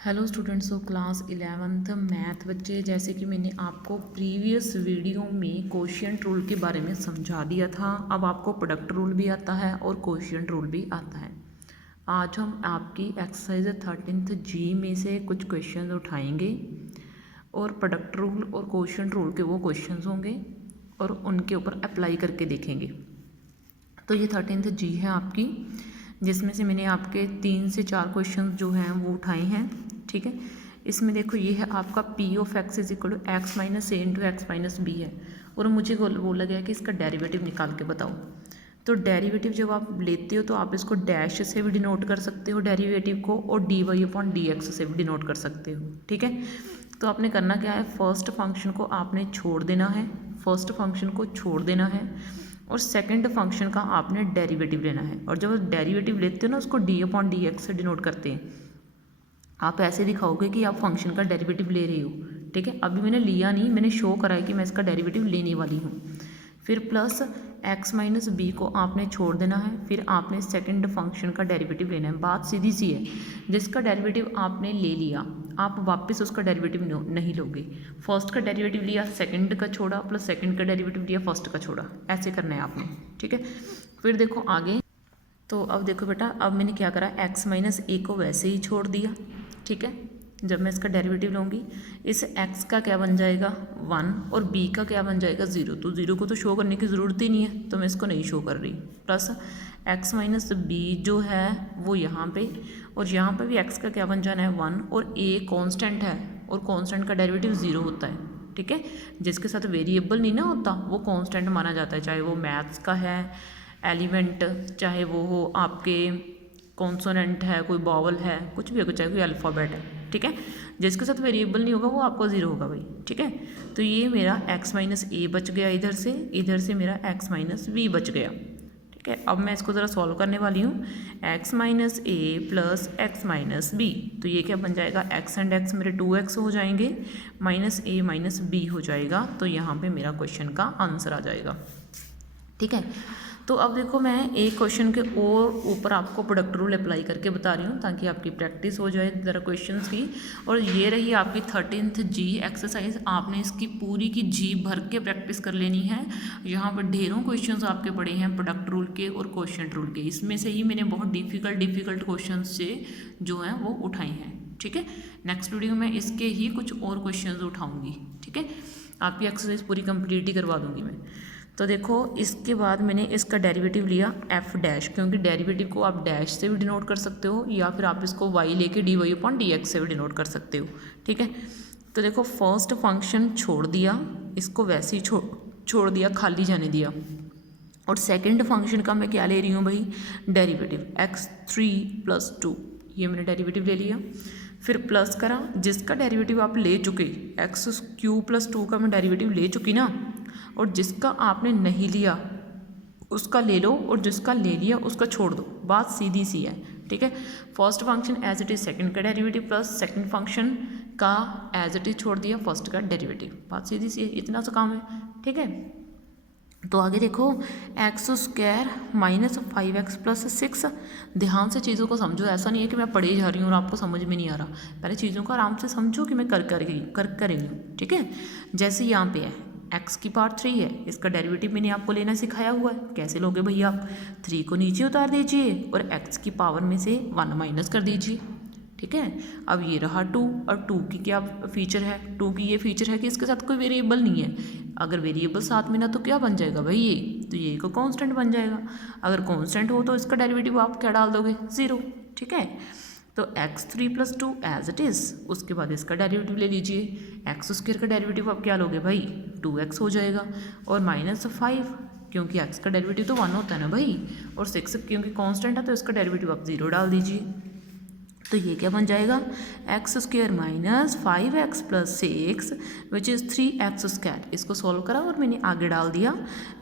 Hello students of class 11th math बच्चे, जैसे कि मैंने आपको प्रीवियस वीडियो में कोशिएंट रूल के बारे में समझा दिया था। अब आपको प्रोडक्ट रूल भी आता है और कोशिएंट रूल भी आता है। आज हम आपकी एक्सरसाइज 13th जी में से कुछ क्वेश्चन उठाएंगे और प्रोडक्ट रूल और कोशिएंट रूल के वो क्वेश्चन होंगे और उनके ऊपर अप्लाई करके देखेंगे। तो ये 13th जी है आपकी, जिसमें से मैंने आपके 3 से 4 क्वेश्चन जो हैं वो उठाए हैं। ठीक है, इसमें देखो ये है आपका p of x is equal to x minus a into x minus b है और मुझे बोला गया कि इसका डेरिवेटिव निकाल के बताओ। तो डेरिवेटिव जब आप लेते हो तो आप इसको डैश से भी डिनोट कर सकते हो डेरिवेटिव को, और d y upon d x से भी डिनोट कर सकते हो। ठीक है, तो आपने करना क्या है, फर्स्ट फंक्शन को आपने छोड़ देना है, फर्स्ट फंक्शन को छोड़ देना है और सेकंड फंक्शन का आपने डेरिवेटिव लेना है। और जब डेरिवेटिव लेते हो ना, उसको डी अपॉन डी एक्स से डिनोट करते हैं। आप ऐसे दिखाओगे कि आप फंक्शन का डेरिवेटिव ले रहे हो। ठीक है, अभी मैंने लिया नहीं, मैंने शो करा है कि मैं इसका डेरिवेटिव लेने वाली हूँ। फिर प्लस एक्स माइनस बी को आपने छोड़ देना है, फिर आपने सेकंड फंक्शन का डेरिवेटिव लेना है। बात सीधी सी है, जिसका डेरिवेटिव आपने ले लिया आप वापस उसका डेरिवेटिव नहीं लोगे। फर्स्ट का डेरिवेटिव लिया, सेकंड का छोड़ा, प्लस सेकंड का डेरिवेटिव लिया, फर्स्ट का छोड़ा, ऐसे करना है आपने। ठीक है, फिर देखो आगे। तो अब देखो बेटा, अब मैंने क्या करा, एक्स माइनस ए को वैसे ही छोड़ दिया। ठीक है, जब मैं इसका डेरिवेटिव लूँगी, इस x का क्या बन जाएगा 1 और b का क्या बन जाएगा 0। तो 0 को तो शो करने की ज़रूरत ही नहीं है, तो मैं इसको नहीं शो कर रही। प्लस x माइनस बी जो है वो यहाँ पे, और यहाँ पे भी x का क्या बन जाना है 1, और a कांस्टेंट है और कांस्टेंट का डेरिवेटिव 0 होता है। ठीक है, जिसके साथ वेरिएबल नहीं ना होता वो कांस्टेंट माना जाता है, चाहे वो मैथ्स का है एलिमेंट, चाहे वो हो आपके कॉन्सोनेंट है, कोई बॉवल है, कुछ भी होगा, चाहे कोई अल्फ़ाबेट है। ठीक है, जिसके साथ वेरिएबल नहीं होगा वो आपको 0 होगा भाई। ठीक है, तो ये मेरा x माइनस ए बच गया, इधर से मेरा x माइनस बी बच गया। ठीक है, अब मैं इसको ज़रा सॉल्व करने वाली हूँ। x माइनस ए प्लस एक्स माइनस बी, तो ये क्या बन जाएगा, x एंड x मेरे 2x हो जाएंगे, माइनस ए माइनस बी हो जाएगा। तो यहाँ पे मेरा क्वेश्चन का आंसर आ जाएगा। ठीक है, तो अब देखो मैं एक क्वेश्चन के और ऊपर आपको प्रोडक्ट रूल अप्लाई करके बता रही हूँ ताकि आपकी प्रैक्टिस हो जाए ज़रा क्वेश्चंस की। और ये रही आपकी 13th जी एक्सरसाइज, आपने इसकी पूरी की जी भर के प्रैक्टिस कर लेनी है। यहाँ पर ढेरों क्वेश्चंस आपके पड़े हैं प्रोडक्ट रूल के और क्वोशिएंट रूल के, इसमें से ही मैंने बहुत डिफ़िकल्ट क्वेश्चन से जो हैं वो उठाए हैं। ठीक है, नेक्स्ट वीडियो में इसके ही कुछ और क्वेश्चन उठाऊँगी। ठीक है, आपकी एक्सरसाइज पूरी कंप्लीट ही करवा दूँगी मैं। तो देखो इसके बाद मैंने इसका डेरिवेटिव लिया एफ डैश, क्योंकि डेरिवेटिव को आप डैश से भी डिनोट कर सकते हो या फिर आप इसको वाई लेके d y upon d x से भी डिनोट कर सकते हो। ठीक है, तो देखो फर्स्ट फंक्शन छोड़ दिया, इसको वैसे ही छोड़ दिया, खाली जाने दिया। और सेकंड फंक्शन का मैं क्या ले रही हूँ भाई, डेरिवेटिव x3 + 2, ये मैंने डेरिवेटिव ले लिया। फिर प्लस करा, जिसका डेरिवेटिव आप ले चुके, x³ + 2 का मैं डेरिवेटिव ले चुकी ना, और जिसका आपने नहीं लिया उसका ले लो, और जिसका ले लिया उसका छोड़ दो। बात सीधी सी है। ठीक है, first function as it is second का डेरिवेटिव प्लस सेकंड फंक्शन का एज इट इज़ छोड़ दिया फर्स्ट का डेरिवेटिव। बात सीधी सी है, इतना सा काम है। ठीक है, तो आगे देखो x² माइनस 5x + 6। ध्यान से चीज़ों को समझो, ऐसा नहीं है कि मैं पढ़े जा रही हूँ और आपको समझ में नहीं आ रहा। पहले चीज़ों को आराम से समझो कि मैं कर रही हूँ। ठीक है, जैसे यहाँ पे है x की पावर 3 है, इसका डेरिवेटिव मैंने आपको लेना सिखाया हुआ है। कैसे लोगे भैया, आप 3 को नीचे उतार दीजिए और x की पावर में से 1 माइनस कर दीजिए। ठीक है, अब ये रहा 2, और 2 की क्या फीचर है, 2 की ये फीचर है कि इसके साथ कोई वेरिएबल नहीं है। अगर वेरिएबल साथ में ना तो क्या बन जाएगा भाई, ये तो ये को कांस्टेंट बन जाएगा। अगर कांस्टेंट हो तो इसका डेरिवेटिव आप क्या डाल दोगे, 0। ठीक है, तो x3 + 2 एज इट इज़, उसके बाद इसका डेरिवेटिव ले लीजिए। x² का डेरिवेटिव आप क्या लोगे भाई, 2x हो जाएगा, और -5 क्योंकि x का डेरिवेटिव तो 1 होता है ना भाई, और 6 क्योंकि कांस्टेंट है तो इसका डेरिवेटिव आप 0 डाल दीजिए। तो ये क्या बन जाएगा, x² - 5x + 6 which is 3x²। इसको सॉल्व करा और मैंने आगे डाल दिया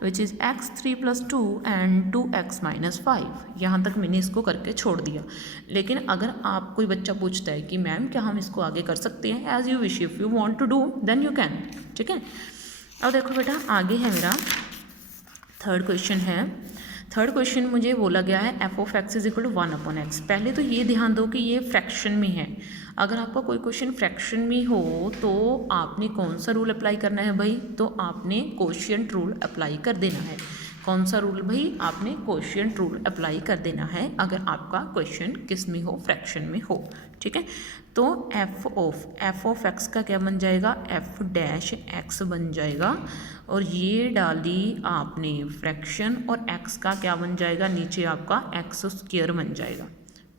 which is x3 + 2 and 2x - 5। यहाँ तक मैंने इसको करके छोड़ दिया। लेकिन अगर आप कोई बच्चा पूछता है कि मैम क्या हम इसको आगे कर सकते हैं, as you wish, if you want to do then you can. ठीक है, अब देखो बेटा आगे है मेरा थर्ड क्वेश्चन है। थर्ड क्वेश्चन मुझे बोला गया है f of x is equal to 1/x। पहले तो ये ध्यान दो कि ये फ्रैक्शन में है। अगर आपका कोई क्वेश्चन फ्रैक्शन में हो तो आपने कौन सा रूल अप्लाई करना है भाई, तो आपने कोशिएंट रूल अप्लाई कर देना है। कौन सा रूल भाई, आपने कोशिएंट रूल अप्लाई कर देना है अगर आपका क्वेश्चन किस में हो, फ्रैक्शन में हो। ठीक है, तो एफ ऑफ एक्स का क्या बन जाएगा, एफ डैश एक्स बन जाएगा। और ये डाली आपने फ्रैक्शन, और एक्स का क्या बन जाएगा, नीचे आपका एक्स स्क्वायर बन जाएगा।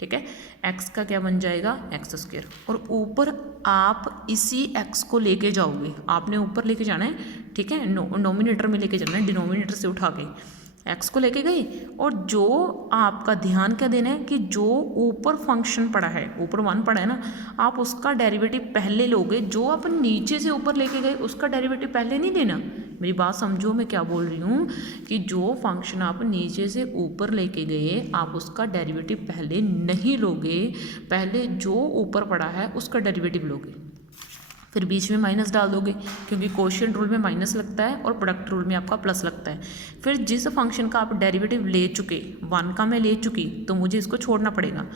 ठीक है, एक्स का क्या बन जाएगा, एक्स स्क्वायर। और ऊपर आप इसी एक्स को लेके जाओगे, आपने ऊपर लेके जाना है। ठीक है, नोमिनेटर में लेके जाना है, डिनोमिनेटर से उठा के एक्स को लेके गई। और जो आपका ध्यान क्या देना है कि जो ऊपर फंक्शन पड़ा है, ऊपर 1 पड़ा है ना, आप उसका डेरिवेटिव पहले लोगे। जो आप नीचे से ऊपर लेके गए उसका डेरिवेटिव पहले नहीं लेना। मेरी बात समझो, मैं क्या बोल रही हूँ कि जो फंक्शन आप नीचे से ऊपर लेके गए आप उसका डेरिवेटिव पहले नहीं लोगे, पहले जो ऊपर पड़ा है उसका डेरिवेटिव लोगे, फिर बीच में माइनस डाल दोगे क्योंकि कोशिएंट रूल में माइनस लगता है और प्रोडक्ट रूल में आपका प्लस लगता है। फिर जिस फंक्शन का आप डेरिवेटिव ले चुके, 1 का मैं ले चुकी, तो मुझे इसको छोड़ना पड़ेगा।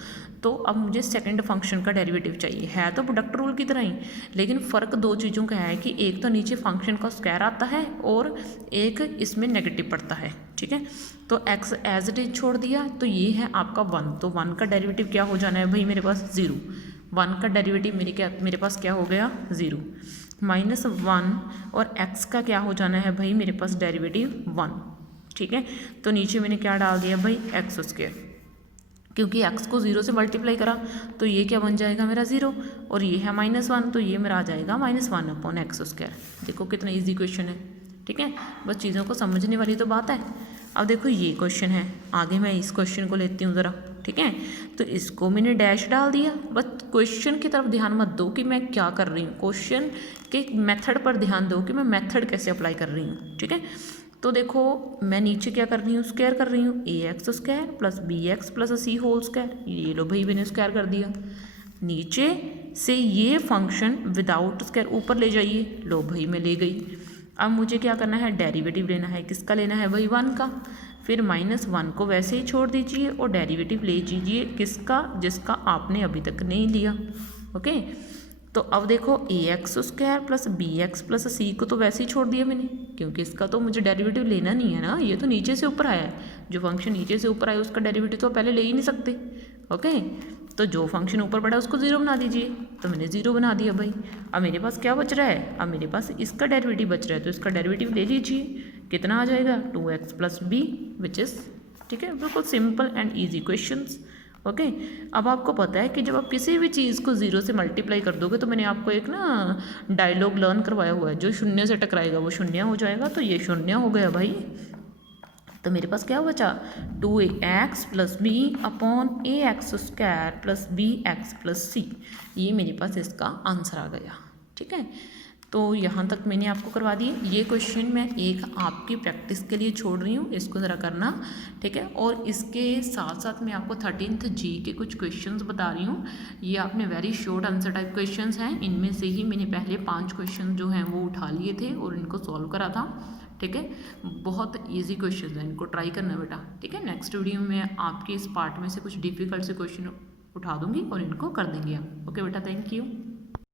तो अब मुझे सेकंड फंक्शन का डेरिवेटिव चाहिए। है तो प्रोडक्ट रूल की तरह ही, लेकिन फ़र्क दो चीज़ों का है कि एक तो नीचे फंक्शन का स्क्वायर आता है और एक इसमें नेगेटिव पड़ता है। ठीक है, तो एक्स एज इट इज छोड़ दिया, तो ये है आपका 1। तो 1 का डेरिवेटिव क्या हो जाना है भाई, मेरे पास 0। 1 का डेरिवेटिव मेरे पास क्या हो गया, 0। -1 और x का क्या हो जाना है भाई, मेरे पास डेरिवेटिव 1। ठीक है, तो नीचे मैंने क्या डाल दिया भाई, एक्स स्क्वायर, क्योंकि x को 0 से मल्टीप्लाई करा तो ये क्या बन जाएगा मेरा 0, और ये है -1 तो ये मेरा आ जाएगा -1/x²। देखो कितना ईजी क्वेश्चन है। ठीक है, बस चीज़ों को समझने वाली तो बात है। अब देखो ये क्वेश्चन है, आगे मैं इस क्वेश्चन को लेती हूँ ज़रा। ठीक है, तो इसको मैंने डैश डाल दिया। बस क्वेश्चन की तरफ ध्यान मत दो कि मैं क्या कर रही हूँ, क्वेश्चन के मेथड पर ध्यान दो कि मैं मेथड कैसे अप्लाई कर रही हूँ। ठीक है, तो देखो मैं नीचे क्या कर रही हूँ, स्क्वायर कर रही हूँ, ax² + bx + c²। ये लो भाई मैंने स्क्वायर कर दिया। नीचे से ये फंक्शन विदाउट स्क्वायर ऊपर ले जाइए, लो भाई मैं ले गई। अब मुझे क्या करना है, डेरिवेटिव लेना है। किसका लेना है भाई, 1 का। फिर -1 को वैसे ही छोड़ दीजिए और डेरिवेटिव ले लीजिए किसका, जिसका आपने अभी तक नहीं लिया। ओके, तो अब देखो ax² + bx + c को तो वैसे ही छोड़ दिया मैंने, क्योंकि इसका तो मुझे डेरिवेटिव लेना नहीं है ना, ये तो नीचे से ऊपर आया है। जो फंक्शन नीचे से ऊपर आया उसका डेरिवेटिव तो पहले ले ही नहीं सकते। ओके, तो जो फंक्शन ऊपर पड़ा उसको 0 बना दीजिए, तो मैंने 0 बना दिया भाई। अब मेरे पास क्या बच रहा है, अब मेरे पास इसका डेरिवेटिव बच रहा है, तो इसका डेरिवेटिव ले लीजिए। कितना आ जाएगा, 2x + b विच इज़, ठीक है, बिल्कुल simple and easy questions. Okay, अब आपको पता है कि जब आप किसी भी चीज़ को 0 से मल्टीप्लाई कर दोगे, तो मैंने आपको एक ना डायलॉग लर्न करवाया हुआ है, जो शून्य से टकराएगा वो शून्य हो जाएगा। तो ये शून्य हो गया भाई, तो मेरे पास क्या बचा, 2ax + b/ax² + bx + c। ये मेरे पास इसका आंसर आ गया। ठीक है, तो यहाँ तक मैंने आपको करवा दिए। ये क्वेश्चन मैं एक आपकी प्रैक्टिस के लिए छोड़ रही हूँ, इसको ज़रा करना। ठीक है, और इसके साथ साथ मैं आपको 13th जी के कुछ क्वेश्चंस बता रही हूँ। ये आपने very short answer type questions हैं, इनमें से ही मैंने पहले 5 क्वेश्चन जो हैं वो उठा लिए थे और इनको सॉल्व करा था। ठीक है, बहुत ईजी क्वेश्चन हैं, इनको ट्राई करना बेटा। ठीक है, नेक्स्ट वीडियो में आपके इस पार्ट में से कुछ डिफ़िकल्ट से क्वेश्चन उठा दूँगी और इनको कर देंगे आप। ओके बेटा, थैंक यू।